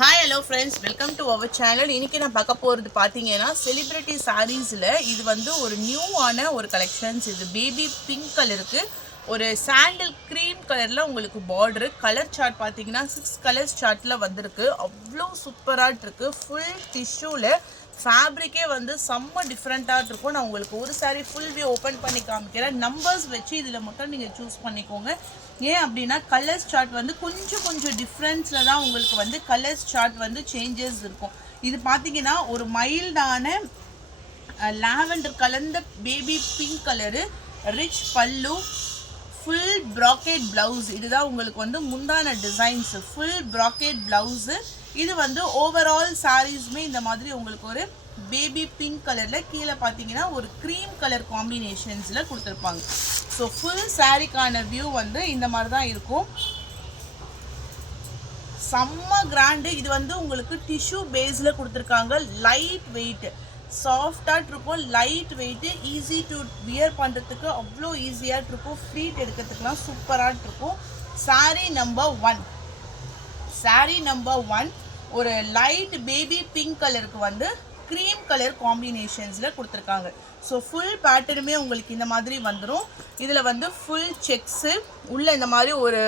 Hi hello friends, welcome to our channel. இன்னைக்கு நான் பார்க்க போறது பாத்தீங்கன்னா celebrity sareesல இது வந்து ஒரு நியூவான ஒரு கலெக்ஷன்ஸ். இது பேபி பிங்க் கலருக்கு ஒரு சாண்டல் கிரீம் கலர்ல உங்களுக்கு border கலர் சார்ட் பாத்தீங்கன்னா 6 கலர்ஸ் சார்ட்ல வந்திருக்கு. அவ்ளோ சூப்பரா இருக்கு. ஃபுல் டிஷ்யூல ஃபேப்ரிக்கே வந்து செம்ம டிஃப்ரெண்டா இருக்கும். நான் உங்களுக்கு ஒரு saree full view ஓபன் பண்ணி காமிக்கிறேன். நம்பர்ஸ் வச்சு இதுல மட்டும் நீங்க சூஸ் பண்ணிக்கோங்க. ஏன் அப்படின்னா கலர்ஸ் சார்ட் வந்து கொஞ்சம் டிஃப்ரென்ஸில் தான் உங்களுக்கு வந்து கலர்ஸ் சார்ட் வந்து சேஞ்சஸ் இருக்கும். இது பார்த்தீங்கன்னா ஒரு மைல்டான லாவெண்டர் கலந்த baby pink colour, rich pallu, full bracket blouse. இதுதான் உங்களுக்கு வந்து முந்தான டிசைன்ஸு, ஃபுல் ப்ராக்கெட் ப்ளவுஸு. இது வந்து ஓவரால் சாரீஸுமே இந்த மாதிரி உங்களுக்கு ஒரு பேபி பிங்க் கலரில் கீழே பார்த்தீங்கன்னா ஒரு க்ரீம் கலர் காம்பினேஷன்ஸில் கொடுத்துருப்பாங்க. ஸோ ஃபுல் சாரீக்கான வியூ வந்து இந்த மாதிரி தான் இருக்கும். செம்ம கிராண்டு. இது வந்து உங்களுக்கு டிஷ்யூ பேஸில் கொடுத்துருக்காங்க. லைட் வெயிட், சாஃப்டாக இருக்கும். Light weight, easy to wear பண்ணுறதுக்கு அவ்வளோ ஈஸியாக இருக்கும். ஃப்ளீட் எடுக்கிறதுக்குலாம் சூப்பராக இருக்கும். சாரீ நம்பர் 1. சாரீ நம்பர் 1 ஒரு லைட் பேபி பிங்க் கலருக்கு வந்து க்ரீம் கலர் காம்பினேஷன்ஸில் கொடுத்துருக்காங்க. ஸோ ஃபுல் பேட்டர்னுமே உங்களுக்கு இந்த மாதிரி வந்துடும். இதில் வந்து ஃபுல் செக்ஸு உள்ள இந்த மாதிரி ஒரு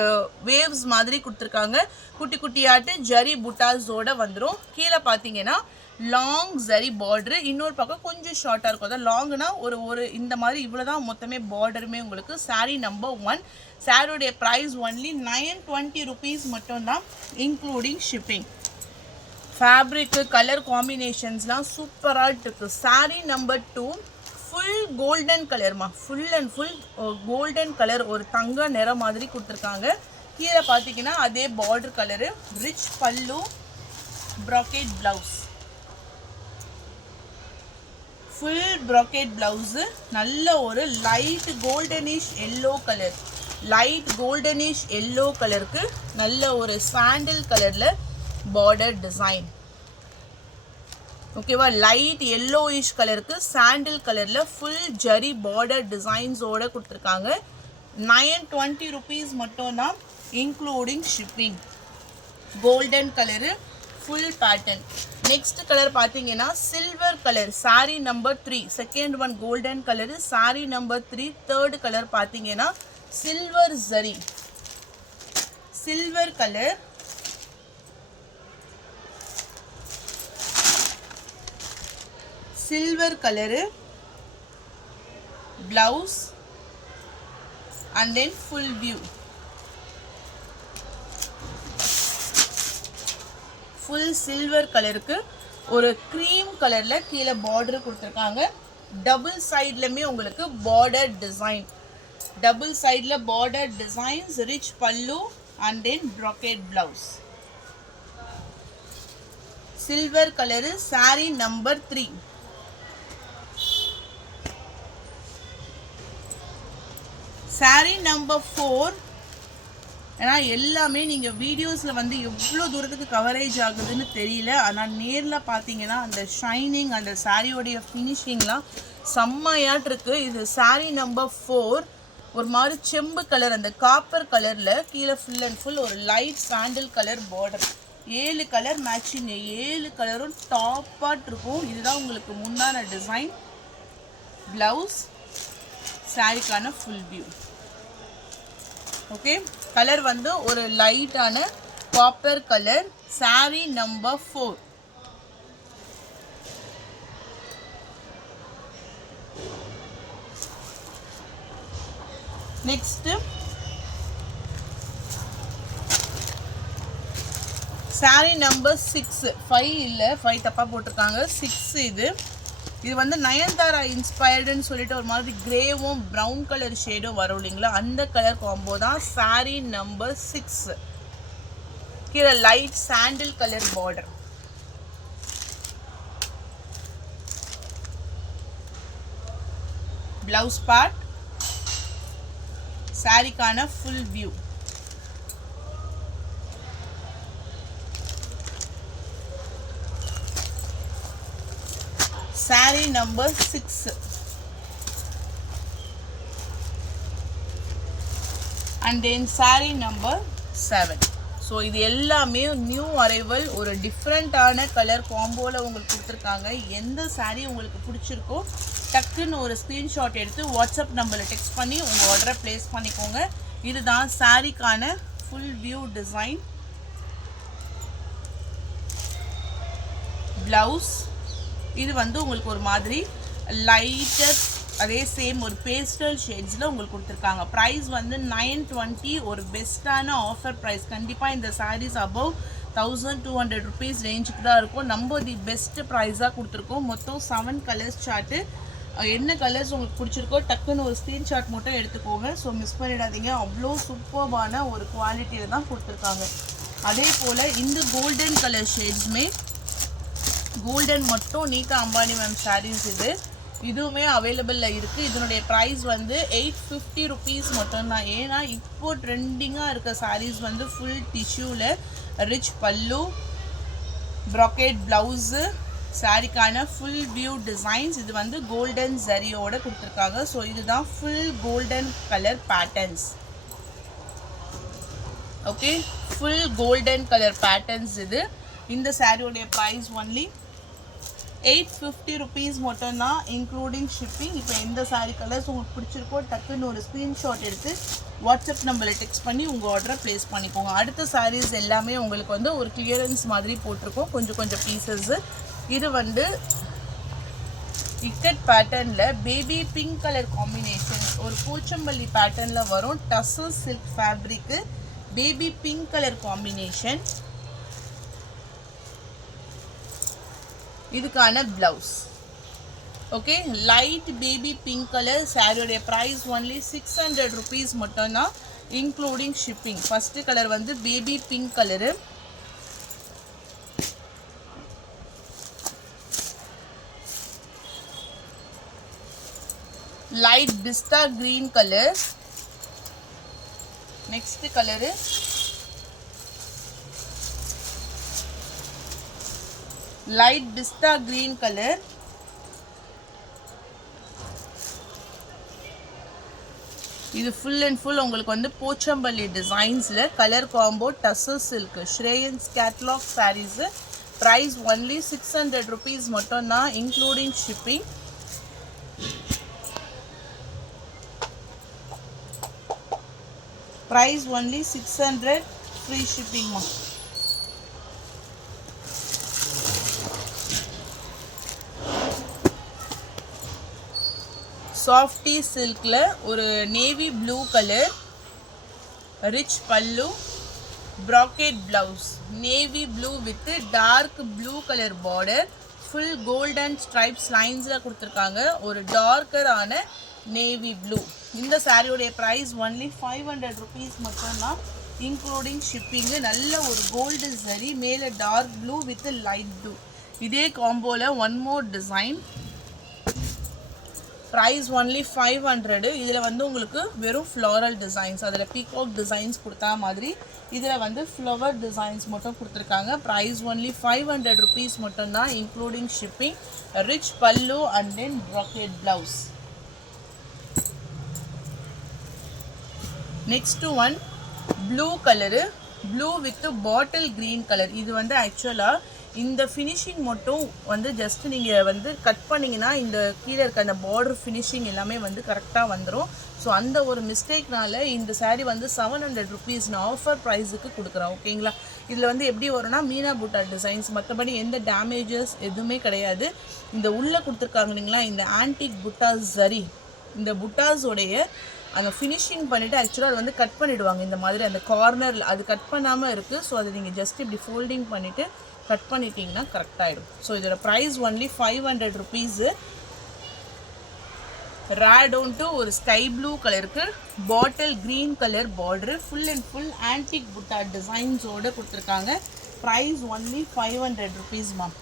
வேவ்ஸ் மாதிரி கொடுத்துருக்காங்க. குட்டி குட்டியாட்டு ஜரி புட்டாஸோடு வந்துடும். கீழே பார்த்தீங்கன்னா லாங் ஜரி பார்டரு, இன்னொரு பக்கம் கொஞ்சம் ஷார்ட்டாக இருக்கும். அதான் லாங்குனா ஒரு இந்த மாதிரி இவ்வளோ தான் மொத்தமே பார்டருமே உங்களுக்கு. Saree number 1. சாரியோடைய ப்ரைஸ் ஒன்லி 920 rupees மட்டும்தான், இன்க்ளூடிங் ஷிப்பிங். ஃபேப்ரிக்கு கலர் காம்பினேஷன்ஸ்லாம் சூப்பராக இருக்குது. சாரீ நம்பர் 2 ஃபுல் கோல்டன் கலர்மா, full and full golden colour, ஒரு தங்க நிறம் மாதிரி கொடுத்துருக்காங்க. கீழே பார்த்தீங்கன்னா அதே border colour, rich pallu, bracket blouse, full bracket blouse. நல்ல ஒரு light goldenish yellow colour, light goldenish yellow கலருக்கு நல்ல ஒரு சாண்டில் கலரில் பார்டர் டிசைன். ஓகேவா? லைட் எல்லோயிஷ் கலருக்கு சாண்டில் கலரில் ஃபுல் ஜரி பார்டர் டிசைன்ஸோடு கொடுத்துருக்காங்க. 920 rupees மட்டும்தான், including shipping. Golden colour, full pattern. Next colour பார்த்தீங்கன்னா silver colour. Saree number 3. Second one golden colour. Saree number 3. Third colour பார்த்தீங்கன்னா silver zari, silver colour, silver colour blouse and then full view. Full silver கலருக்கு ஒரு cream கலரில் கீழே border கொடுத்துருக்காங்க. Double சைட்லையுமே உங்களுக்கு border design, double சைடில் border designs, rich pallu and then bracket blouse. Silver colour saree number 3. Sari number 4. ஏன்னா எல்லாமே நீங்கள் வீடியோஸில் வந்து எவ்வளோ தூரத்துக்கு கவரேஜ் ஆகுதுன்னு தெரியல. ஆனால் நேரில் பார்த்தீங்கன்னா அந்த ஷைனிங், அந்த சாரியோடைய ஃபினிஷிங்லாம் செம்மையாட்டு இருக்குது. இது சாரீ நம்பர் 4. ஒரு மாதிரி செம்பு கலர், அந்த காப்பர் கலரில் கீழே ஃபுல் அண்ட் ஃபுல் ஒரு light sandal colour border. 7 colour matching, 7 கலரும் டாப்பாக இருக்கும். இதுதான் உங்களுக்கு முன்னான டிசைன். ப்ளவுஸ், சாரிக்கான ஃபுல் வியூ. ஓகே, கலர் வந்து ஒரு லைட்டான copper colour. Saree number 4. Next saree number 6. 5 இல்லை, 5 தப்பாக போட்டிருக்காங்க. 6 இது வந்து நயன்தாரா இன்ஸ்பயர்டுன்னு சொல்லிட்டு ஒரு மாதிரி கிரேவும் ப்ரௌன் கலர் ஷேடும் வரும் இல்லைங்களா, அந்த கலர் காம்போ தான் சாரீ நம்பர் 6. கீழே light sandal colour border. Blouse part, சாரிக்கான full view. Saree number 6. and then saree number 7. So இது எல்லாமே நியூ அரைவல், ஒரு டிஃப்ரெண்ட்டான கலர் காம்போவில் உங்களுக்கு கொடுத்துருக்காங்க. எந்த saree உங்களுக்கு பிடிச்சிருக்கோ டக்குன்னு ஒரு ஸ்க்ரீன்ஷாட் எடுத்து வாட்ஸ்அப் நம்பரில் டெக்ஸ்ட் பண்ணி உங்கள் ஆர்டரை ப்ளேஸ் பண்ணிக்கோங்க. இதுதான் சாரீக்கான ஃபுல் வியூ டிசைன். ப்ளவுஸ் இது வந்து உங்களுக்கு ஒரு மாதிரி லைட்டர், அதே சேம் ஒரு பேஸ்டல் ஷேட்ஸில் உங்களுக்கு கொடுத்துருக்காங்க. ப்ரைஸ் வந்து 920, ஒரு பெஸ்ட்டான ஆஃபர் ப்ரைஸ். கண்டிப்பாக இந்த சாரீஸ் அபவ் 1200 rupees ரேஞ்சுக்கு தான் இருக்கும். நம்ம தி பெஸ்ட் ப்ரைஸாக கொடுத்துருக்கோம். மொத்தம் 7 கலர்ஸ் சார்ட்டு. என்ன கலர்ஸ் உங்களுக்கு பிடிச்சிருக்கோ டக்குன்னு ஒரு ஸ்க்ரீன்ஷாட் மட்டும் எடுத்துக்கோங்க. ஸோ மிஸ் பண்ணிடாதீங்க. அவ்வளோ சூப்பர்பான ஒரு குவாலிட்டியில் தான் கொடுத்துருக்காங்க. அதே போல் இந்த கோல்டன் கலர் ஷேட்ஸுமே, கோல்டன் மட்டும் நீக்கா அம்பானி மேம் சாரீஸ் இதுவுமே அவைலபிளில் இருக்குது. இதனுடைய ப்ரைஸ் வந்து 850 rupees மட்டும்தான். ஏன்னா இப்போ ட்ரெண்டிங்காக இருக்க சாரீஸ் வந்து ஃபுல் டிஷ்யூவில் ரிச் பல்லு, ப்ராக்கெட் ப்ளவுஸு, சாரிக்கான ஃபுல் வியூ டிசைன்ஸ். இது வந்து கோல்டன் ஜரியோட கொடுத்துருக்காங்க. ஸோ இதுதான் full golden colour patterns. Okay, full golden colour patterns இது. இந்த சாரியோடைய ப்ரைஸ் ஒன்லி 850 rupees மட்டும்தான், இன்க்ளூடிங் ஷிப்பிங். இப்போ எந்த சாரீ கலர்ஸ் உங்களுக்கு பிடிச்சிருக்கோ டக்குன்னு ஒரு ஸ்க்ரீன்ஷாட் எடுத்து வாட்ஸ்அப் நம்பரில் டெக்ஸ்ட் பண்ணி உங்கள் ஆர்டரை ப்ளேஸ் பண்ணிக்கோங்க. அடுத்த சாரீஸ் எல்லாமே உங்களுக்கு வந்து ஒரு கிளியரன்ஸ் மாதிரி போட்டிருக்கோம், கொஞ்சம் கொஞ்சம் பீசஸ்ஸு. இது வந்து இக்கட் பேட்டர்னில் பேபி பிங்க் கலர் காம்பினேஷன், ஒரு பூச்சம்பள்ளி பேட்டர்னில் வரும். டசல் சில்க் ஃபேப்ரிக்கு பேபி பிங்க் கலர் காம்பினேஷன். இதுக்கான blouse okay, light baby pink colour. சாரியோடைய ப்ரைஸ் ஒன்லி 600 rupees மட்டும்தான், இன்க்ளூடிங் ஷிப்பிங். ஃபஸ்ட்டு கலர் வந்து baby pink colour. Light pista green colour. Next colour light pista green colour. இது full and full உங்களுக்கு வந்து போச்சம்பள்ளி டிசைன்ஸில் colour combo tussar silk Shreyans catalogue sarees. Price only 600 rupees மட்டும்தான், including shipping. Price only 600, free ஷிப்பிங்மா. Softy சில்கில் ஒரு navy blue colour, rich pallu, bracket blouse, navy blue with dark blue colour border, full golden stripes லைன்ஸில் கொடுத்துருக்காங்க. ஒரு டார்க்கரான நேவி ப்ளூ. இந்த சாரியோடைய price only 500 rupees மட்டும்தான், இன்க்ளூடிங் ஷிப்பிங்கு. நல்ல ஒரு கோல்டு சரி, மேலே dark blue with light blue. இதே காம்போவில் one more design. Price only 500. இதில் வந்து உங்களுக்கு வெறும் ஃப்ளாரல் டிசைன்ஸ், அதில் பீகாக் டிசைன்ஸ் கொடுத்தா மாதிரி இதில் வந்து ஃப்ளவர் டிசைன்ஸ் மட்டும் கொடுத்துருக்காங்க. ப்ரைஸ் ஒன்லி 500 rupees மட்டும்தான், including shipping. Rich pallu and then bracket blouse. Next one blue colour, blue with bottle green colour. இது வந்து ஆக்சுவலாக இந்த ஃபினிஷிங் மட்டும் வந்து ஜஸ்ட் நீங்கள் வந்து கட் பண்ணிங்கன்னா இந்த கீழே இருக்க அந்த பார்டர் ஃபினிஷிங் எல்லாமே வந்து கரெக்டாக வந்துடும். ஸோ அந்த ஒரு மிஸ்டேக்னால இந்த சாரீ வந்து 700 rupees ஆஃபர் ப்ரைஸுக்கு கொடுக்குறோம். ஓகேங்களா, இதில் வந்து எப்படி வரும்னா மீனா புட்டா டிசைன்ஸ், மற்றபடி எந்த டேமேஜஸ் எதுவுமே கிடையாது. இந்த உள்ளே கொடுத்துருக்காங்க இல்லைங்களா, இந்த ஆன்டிக் புட்டாஸ் சரி, இந்த புட்டாஸோடைய அந்த ஃபினிஷிங் பண்ணிவிட்டு ஆக்சுவலாக அது வந்து கட் பண்ணிவிடுவாங்க இந்த மாதிரி அந்த கார்னரில். அது கட் பண்ணாமல் இருக்குது. ஸோ அதை நீங்கள் ஜஸ்ட் இப்படி ஃபோல்டிங் பண்ணிவிட்டு கட் பண்ணிட்டீங்கன்னா கரெக்டாகிடும். ஸோ இதோட ப்ரைஸ் ஒன்லி 500 rupees. ரேடோன்ட்டு ஒரு ஸ்கை ப்ளூ கலருக்கு bottle green colour border, full and full antique butta டிசைன்ஸோடு கொடுத்துருக்காங்க. Price only 500 rupees ma'am.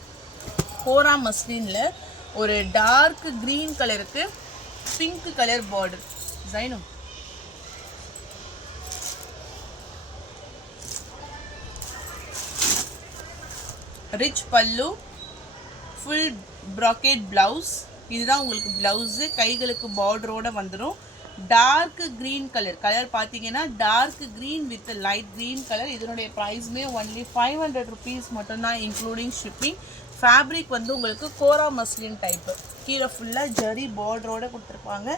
Kora மஸ்லினில் ஒரு டார்க் க்ரீன் கலருக்கு பிங்க் கலர் பார்டர் டிசைனும். Rich pallu, full bracket blouse. இதுதான் உங்களுக்கு ப்ளவுஸு, கைகளுக்கு பார்டரோடு வந்துடும். டார்க் க்ரீன் கலர் பார்த்தீங்கன்னா dark green with light green colour. இதனுடைய ப்ரைஸ்மே ஒன்லி 500 ருபீஸ் மட்டும்தான் இன்க்ளூடிங் ஷிப்பிங். ஃபேப்ரிக் வந்து உங்களுக்கு கோரா மஸ்லின் டைப்பு, கீழே ஃபுல்லாக ஜரி பார்டரோடு கொடுத்துருப்பாங்க.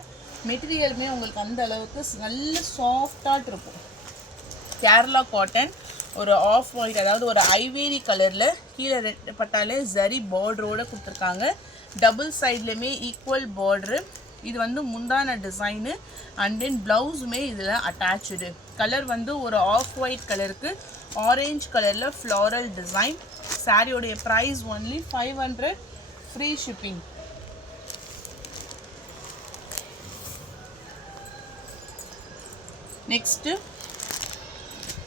மெட்டீரியலுமே உங்களுக்கு அந்த அளவுக்கு நல்ல சாஃப்டாக இருக்கும். கேரளா காட்டன், ஒரு ஆஃப் ஒயிட், அதாவது ஒரு ஐவேரி கலரில் கீழே ரெட் பட்டாலே ஜரி பார்டரோடு கொடுத்துருக்காங்க. டபுள் சைட்லேயுமே ஈக்குவல் பார்டரு. இது வந்து முந்தான டிசைனு அண்ட் தென் ப்ளவுஸுமே இதில் அட்டாச்சு. கலர் வந்து ஒரு ஆஃப் ஒயிட் கலருக்கு ஆரேஞ்ச் கலரில் ஃப்ளாரல் டிசைன். சாரியோடைய price only 500, free shipping. Next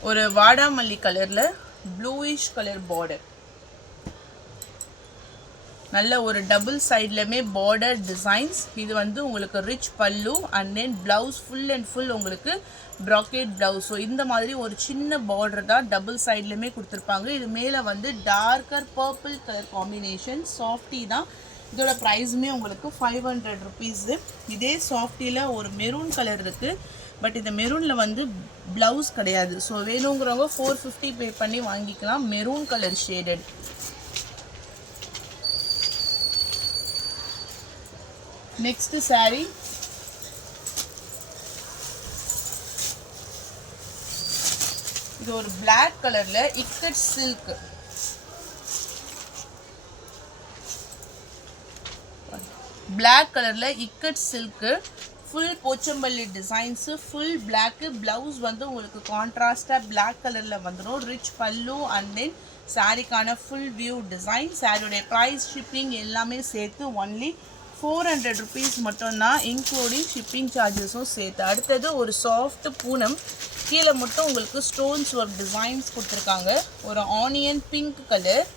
ஒரு வாடாமல்லி கலரில் ப்ளூயிஷ் கலர் பார்டர், நல்ல ஒரு டபுள் சைட்லையுமே பார்டர் டிசைன்ஸ். இது வந்து உங்களுக்கு rich pallu and then blouse full and full உங்களுக்கு ப்ராக்கெட் ப்ளவுஸ். ஸோ இந்த மாதிரி ஒரு சின்ன பார்டர் தான் டபுள் சைட்லையுமே கொடுத்துருப்பாங்க. இது மேலே வந்து darker purple colour combination, softy தான். இதோட ப்ரைஸுமே உங்களுக்கு 500 ருபீஸு. இதே சாஃப்டியில் ஒரு மெரூன் கலர் இருக்குது, பட் இந்த மெரூனில் வந்து ப்ளவுஸ் கிடையாது. ஸோ வேணுங்கிறவங்க 450 பே பண்ணி வாங்கிக்கலாம். Maroon colour shaded. Next saree இது ஒரு பிளாக் கலரில் இக்கட் சில்க். பிளாக் கலரில் ikat silk, full Pochampally designs, full black. Blouse வந்து உங்களுக்கு கான்ட்ராஸ்டாக பிளாக் கலரில் வந்துடும். ரிச் பல்லு அண்ட் தென் சாரிக்கான ஃபுல் வியூ டிசைன். சாரியோடைய ப்ரைஸ் ஷிப்பிங் எல்லாமே சேர்த்து ஒன்லி 400 ருபீஸ் மட்டும்தான், இன்க்ளூடிங் ஷிப்பிங் சார்ஜஸும் சேர்த்து. அடுத்தது ஒரு சாஃப்ட் பூனம், கீழே மட்டும் உங்களுக்கு ஸ்டோன்ஸ் ஒர்க் டிசைன்ஸ் கொடுத்துருக்காங்க. ஒரு onion pink colour,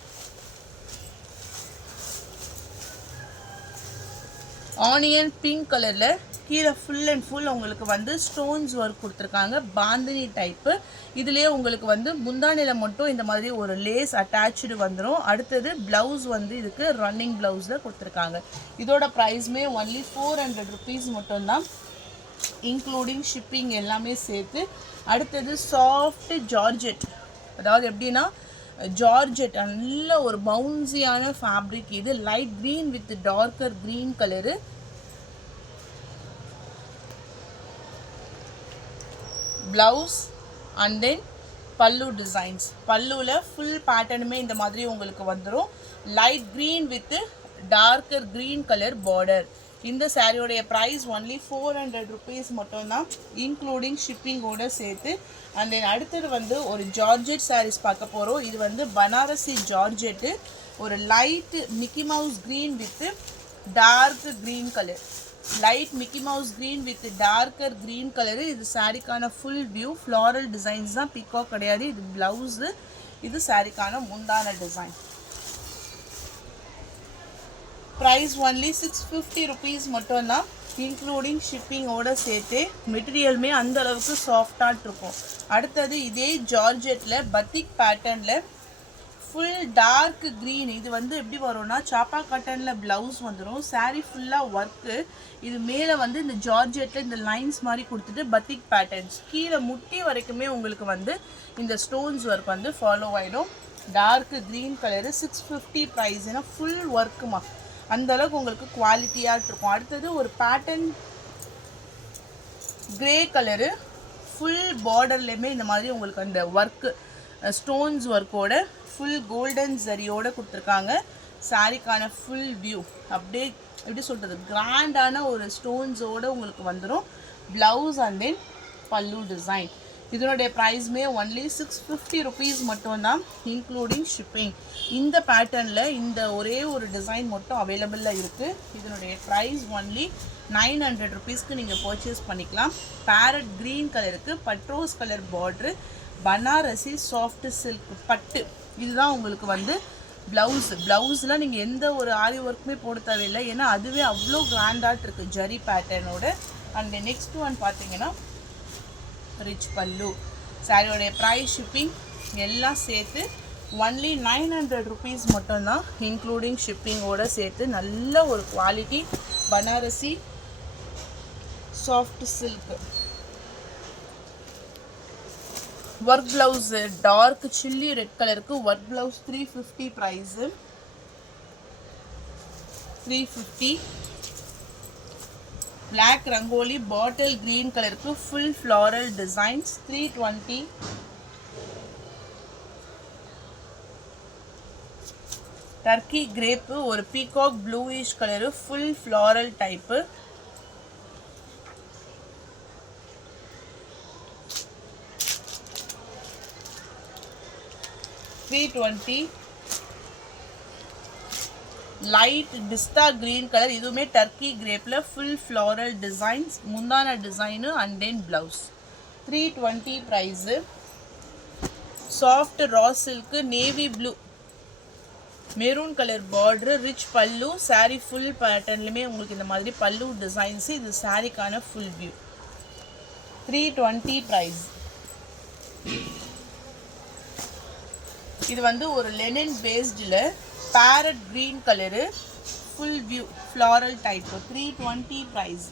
onion pink கலரில் கீழே ஃபுல் அண்ட் ஃபுல் உங்களுக்கு வந்து ஸ்டோன்ஸ் ஒர்க் கொடுத்துருக்காங்க. பாந்தினி டைப்பு. இதுலேயே உங்களுக்கு வந்து முந்தானில மட்டும் இந்த மாதிரி ஒரு லேஸ் அட்டாச்சு வந்துடும். அடுத்தது ப்ளவுஸ் வந்து இதுக்கு ரன்னிங் ப்ளவுஸில் கொடுத்துருக்காங்க. இதோட ப்ரைஸ்மே ஒன்லி 400 ருபீஸ் மட்டும்தான், இன்க்ளூடிங் ஷிப்பிங் எல்லாமே சேர்த்து. அடுத்தது சாஃப்ட் ஜார்ஜெட், அதாவது எப்படின்னா ஜார்ஜெட், நல்ல ஒரு பவுன்சியான ஃபேப்ரிக். இது light green with darker green colour. Blouse and then பல்லு டிசைன்ஸ். பல்லுவில் ஃபுல் பேட்டர்னுமே இந்த மாதிரி உங்களுக்கு வந்துடும். Light green with darker green colour border. இந்த சாரியோடைய ப்ரைஸ் ஒன்லி 400 ருபீஸ் மட்டும்தான், இன்க்ளூடிங் ஷிப்பிங்கோடு சேர்த்து. அண்ட் தென் அடுத்தது வந்து ஒரு ஜார்ஜெட் சாரீஸ் பார்க்க போகிறோம். இது வந்து பனாரசி ஜார்ஜெட்டு, ஒரு light Mickey Mouse green with dark green colour. Light Mickey Mouse green with darker green colour. இது சாரிக்கான ஃபுல் வியூ. ஃப்ளாரல் டிசைன்ஸ் தான், பிக்கோ கிடையாது. இது ப்ளவுஸு, இது சாரிக்கான முந்தான டிசைன். ப்ரைஸ் ஒன்லி 650 ருபீஸ் மட்டும்தான், இன்க்ளூடிங் ஷிப்பிங்கோடு சேர்த்து. மெட்டீரியலுமே அந்த அளவுக்கு சாஃப்டாக இருக்கும். அடுத்தது இதே ஜார்ஜெட்டில் பத்திக் பேட்டர்னில் ஃபுல் டார்க் க்ரீன். இது வந்து எப்படி வரும்னா சாப்பா காட்டனில் ப்ளவுஸ் வந்துடும். சாரீ ஃபுல்லாக ஒர்க்கு. இது மேலே வந்து இந்த ஜார்ஜெட்டில் இந்த லைன்ஸ் மாதிரி கொடுத்துட்டு பத்திக் பேட்டர்ன்ஸ். கீழே முட்டி வரைக்குமே உங்களுக்கு வந்து இந்த ஸ்டோன்ஸ் ஒர்க் வந்து ஃபாலோ ஆகிடும். Dark green colour, 650 price. ஏன்னா ஃபுல் ஒர்க்குமா, அந்தளவுக்கு உங்களுக்கு குவாலிட்டியாக இருக்கும். அடுத்தது ஒரு பேட்டர்ன் கிரே கலரு, ஃபுல் பார்டர்லேயுமே இந்த மாதிரி உங்களுக்கு அந்த ஒர்க்கு ஸ்டோன்ஸ் ஒர்க்கோட ஃபுல் கோல்டன் ஜரியோடு கொடுத்துருக்காங்க. சாரிக்கான ஃபுல் வியூ அப்படியே எப்படி சொல்கிறது, கிராண்டான ஒரு ஸ்டோன்ஸோடு உங்களுக்கு வந்துடும். ப்ளவுஸ் அண்ட் தென் பல்லு டிசைன். இதனுடைய ப்ரைஸ்மே ஒன்லி 650 ருபீஸ் மட்டும்தான், இன்க்ளூடிங் ஷிப்பிங். இந்த பேட்டர்னில் இந்த ஒரே ஒரு டிசைன் மட்டும் அவைலபிளாக இருக்குது. இதனுடைய ப்ரைஸ் ஒன்லி 900 ருபீஸ்க்கு நீங்கள் பர்ச்சேஸ் பண்ணிக்கலாம். பேரட் க்ரீன் கலருக்கு பட்ரோஸ் colour border, Banarasi soft silk பட்டு. இதுதான் உங்களுக்கு வந்து ப்ளவுஸில் நீங்கள் எந்த ஒரு ஆரி ஒர்க்குமே போட தேவையில்லை, ஏன்னா அதுவே அவ்வளோ கிராண்டாக இருக்குது ஜரி பேட்டர்னோட. அண்ட் நெக்ஸ்ட் ஒன் பார்த்தீங்கன்னா ரிச் பல்லு. சாரியோடைய ப்ரைஸ் ஷிப்பிங் எல்லாம் சேர்த்து ஒன்லி 900 ருபீஸ் மட்டும்தான், இன்க்ளூடிங் ஷிப்பிங்கோடு சேர்த்து. நல்ல ஒரு quality Banarasi soft silk. Work blouse dark chilli red கலருக்கு work blouse 350 price. 350. Black rangoli bottle green கலருக்கு full floral designs 320. Turkey crepe ஒரு peacock bluish colour full floral type. $320. Light டிஸ்டா கிரீன் கலர் இதுவுமே டர்க்கி கிரேப்ல ஃபுல் ஃப்ளாரல் டிசைன்ஸ். முந்தான design and then blouse. 320 price. Soft raw silk navy blue maroon colour border rich pallu. Sari full பேட்டர்ன்லையுமே உங்களுக்கு இந்த மாதிரி பல்லு designs. இது சாரீக்கான ஃபுல் வியூ. 320 பிரைஸ். இது வந்து ஒரு லெனின் பேஸ்டில் parrot green colour full view floral type. 320 price.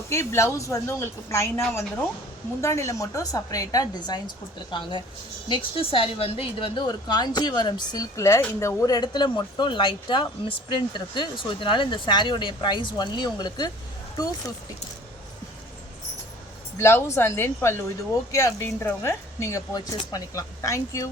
Okay, blouse வந்து உங்களுக்கு ப்ளைனாக வந்துடும். முந்தானியில் மட்டும் செப்பரேட்டாக டிசைன்ஸ் கொடுத்துருக்காங்க. நெக்ஸ்ட்டு சாரீ வந்து இது வந்து ஒரு காஞ்சிவரம் சில்கில் இந்த ஒரு இடத்துல மட்டும் லைட்டாக மிஸ்பிரிண்ட் இருக்குது. ஸோ இதனால் இந்த சாரியோடைய ப்ரைஸ் ஒன்லி உங்களுக்கு 250. ப்ளவுஸ் அண்ட் தென் பல்லு இது ஓகே அப்படின்றவங்க நீங்கள் பர்ச்சேஸ் பண்ணிக்கலாம். தேங்க்யூ.